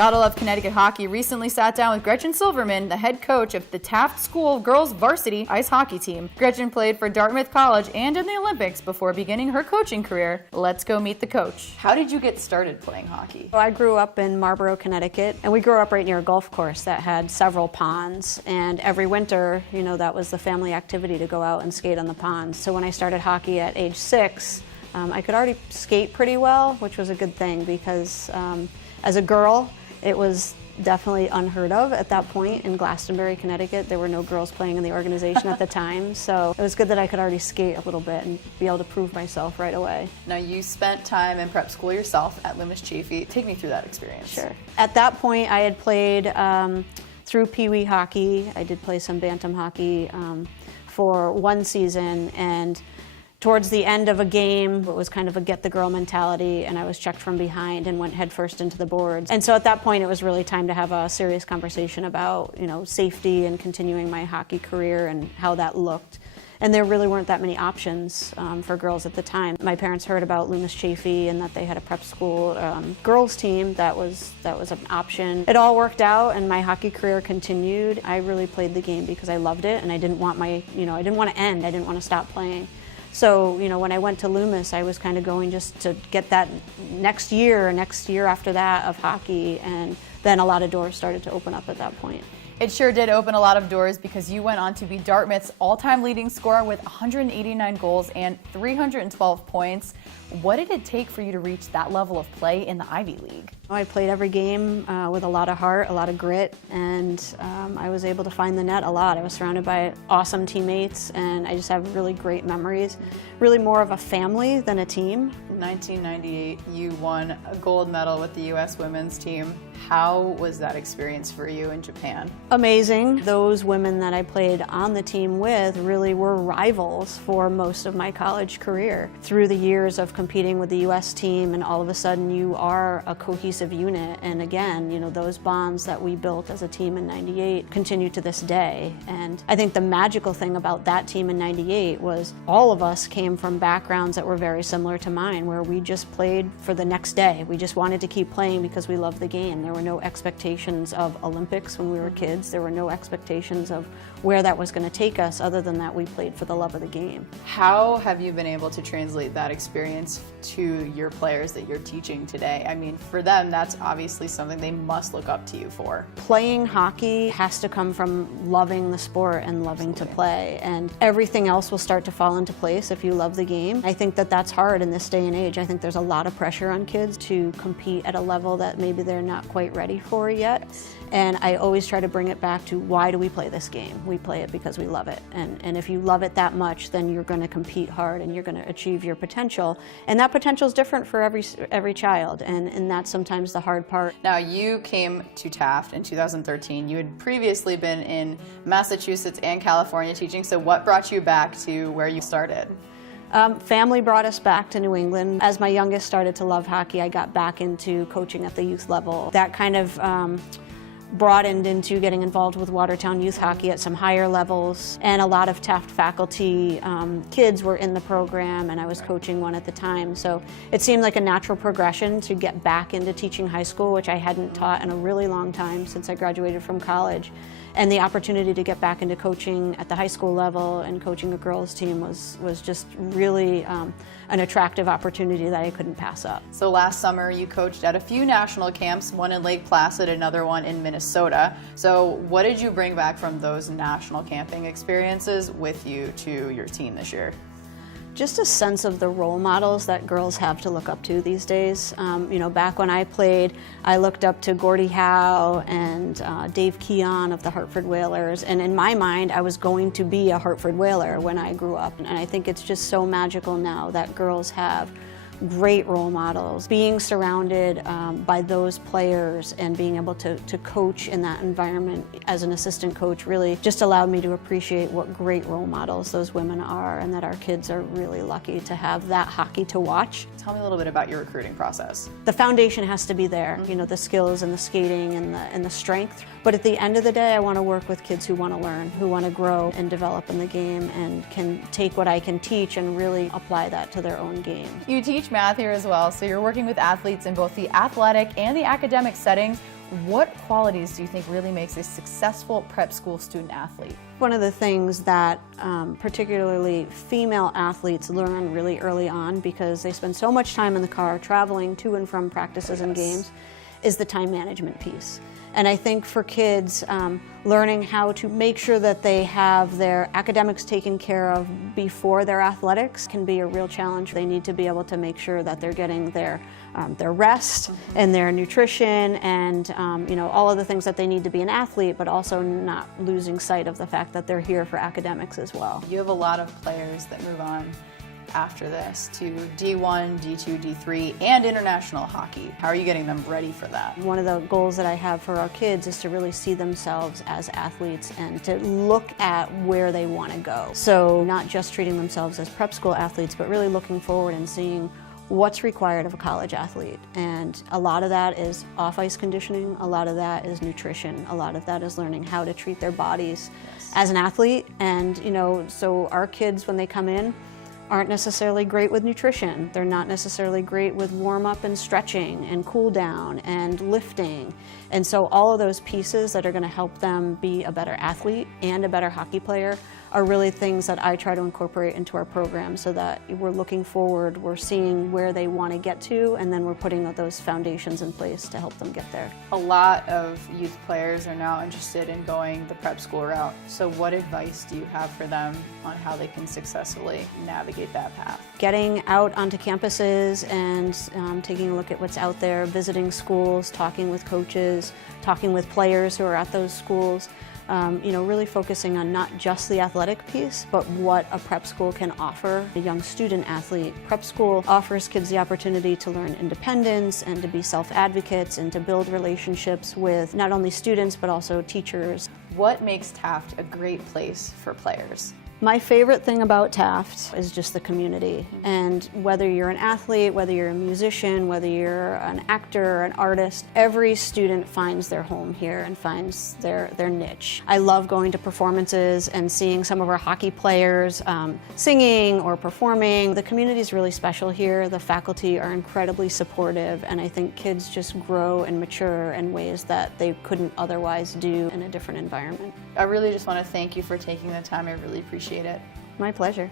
Gotta Love Connecticut Hockey recently sat down with Gretchen Silverman, the head coach of the Taft School girls varsity ice hockey team. Gretchen played for Dartmouth College and in the Olympics before beginning her coaching career. Let's go meet the coach. How did you get started playing hockey? Well, I grew up in Marlborough, Connecticut, and we grew up right near a golf course that had several ponds, and every winter, that was the family activity to go out and skate on the ponds. So when I started hockey at age 6, I could already skate pretty well, which was a good thing because as a girl, it was definitely unheard of at that point in Glastonbury, Connecticut. There were no girls playing in the organization at the time, so it was good that I could already skate a little bit and be able to prove myself right away. Now, you spent time in prep school yourself at Loomis Chaffee. Take me through that experience. Sure. At that point, I had played through Pee Wee hockey. I did play some bantam hockey for one season, and towards the end of a game, it was kind of a get the girl mentality, and I was checked from behind and went headfirst into the boards. And so at that point, it was really time to have a serious conversation about, safety and continuing my hockey career and how that looked. And there really weren't that many options for girls at the time. My parents heard about Loomis Chaffee and that they had a prep school girls team that was an option. It all worked out, and my hockey career continued. I really played the game because I loved it, and I didn't want I didn't want to end. I didn't want to stop playing. So, when I went to Loomis, I was kind of going just to get that next year after that of hockey, and then a lot of doors started to open up at that point. It sure did open a lot of doors because you went on to be Dartmouth's all-time leading scorer with 189 goals and 312 points. What did it take for you to reach that level of play in the Ivy League? I played every game with a lot of heart, a lot of grit, and I was able to find the net a lot. I was surrounded by awesome teammates, and I just have really great memories. Really more of a family than a team. In 1998, you won a gold medal with the U.S. women's team. How was that experience for you in Japan? Amazing. Those women that I played on the team with really were rivals for most of my college career. Through the years of competing with the U.S. team, and all of a sudden you are a cohesive unit, and again, those bonds that we built as a team in '98 continue to this day. And I think the magical thing about that team in '98 was all of us came from backgrounds that were very similar to mine, where we just played for the next day. We just wanted to keep playing because we loved the game. There were no expectations of Olympics when we were kids. There were no expectations of where that was going to take us, other than that we played for the love of the game. How have you been able to translate that experience to your players that you're teaching today? I mean, for them, that's obviously something they must look up to you for. Playing hockey has to come from loving the sport and loving to play, and everything else will start to fall into place if you love the game. I think that that's hard in this day and age. I think there's a lot of pressure on kids to compete at a level that maybe they're not quite ready for yet. And I always try to bring it back to, why do we play this game? We play it because we love it. And if you love it that much, then you're going to compete hard and you're going to achieve your potential. And that potential is different for every child, and that's sometimes the hard part. Now, you came to Taft in 2013. You had previously been in Massachusetts and California teaching, so what brought you back to where you started? Family brought us back to New England. As my youngest started to love hockey, I got back into coaching at the youth level. That kind of broadened into getting involved with Watertown youth hockey at some higher levels, and a lot of Taft faculty kids were in the program, and I was coaching one at the time. So it seemed like a natural progression to get back into teaching high school, which I hadn't taught in a really long time since I graduated from college. And the opportunity to get back into coaching at the high school level and coaching a girls team was just really an attractive opportunity that I couldn't pass up. So last summer you coached at a few national camps, one in Lake Placid, another one in Minnesota. So what did you bring back from those national camping experiences with you to your team this year? Just a sense of the role models that girls have to look up to these days. Back when I played, I looked up to Gordie Howe and Dave Keon of the Hartford Whalers, and in my mind, I was going to be a Hartford Whaler when I grew up. And I think it's just so magical now that girls have great role models. Being surrounded by those players and being able to coach in that environment as an assistant coach really just allowed me to appreciate what great role models those women are, and that our kids are really lucky to have that hockey to watch. Tell me a little bit about your recruiting process. The foundation has to be there, the skills and the skating and the strength. But at the end of the day, I want to work with kids who want to learn, who want to grow and develop in the game, and can take what I can teach and really apply that to their own game. You teach math here as well, so you're working with athletes in both the athletic and the academic settings. What qualities do you think really makes a successful prep school student athlete? One of the things that particularly female athletes learn really early on, because they spend so much time in the car traveling to and from practices and games, is the time management piece. And I think for kids, learning how to make sure that they have their academics taken care of before their athletics can be a real challenge. They need to be able to make sure that they're getting their rest and their nutrition and all of the things that they need to be an athlete, but also not losing sight of the fact that they're here for academics as well. You have a lot of players that move on after this to D1, D2, D3, and international hockey. How are you getting them ready for that? One of the goals that I have for our kids is to really see themselves as athletes and to look at where they want to go. So not just treating themselves as prep school athletes, but really looking forward and seeing what's required of a college athlete. And a lot of that is off-ice conditioning, a lot of that is nutrition, a lot of that is learning how to treat their bodies as an athlete. And so our kids, when they come in, aren't necessarily great with nutrition. They're not necessarily great with warm-up and stretching and cool down and lifting. And so all of those pieces that are going to help them be a better athlete and a better hockey player are really things that I try to incorporate into our program, so that we're looking forward, we're seeing where they want to get to, and then we're putting those foundations in place to help them get there. A lot of youth players are now interested in going the prep school route. So what advice do you have for them on how they can successfully navigate that path? Getting out onto campuses and taking a look at what's out there, visiting schools, talking with coaches, talking with players who are at those schools. Really focusing on not just the athletic piece, but what a prep school can offer a young student athlete. Prep school offers kids the opportunity to learn independence and to be self-advocates and to build relationships with not only students, but also teachers. What makes Taft a great place for players? My favorite thing about Taft is just the community. And whether you're an athlete, whether you're a musician, whether you're an actor or an artist, every student finds their home here and finds their niche. I love going to performances and seeing some of our hockey players singing or performing. The community is really special here. The faculty are incredibly supportive, and I think kids just grow and mature in ways that they couldn't otherwise do in a different environment. I really just want to thank you for taking the time. I really appreciate it. My pleasure.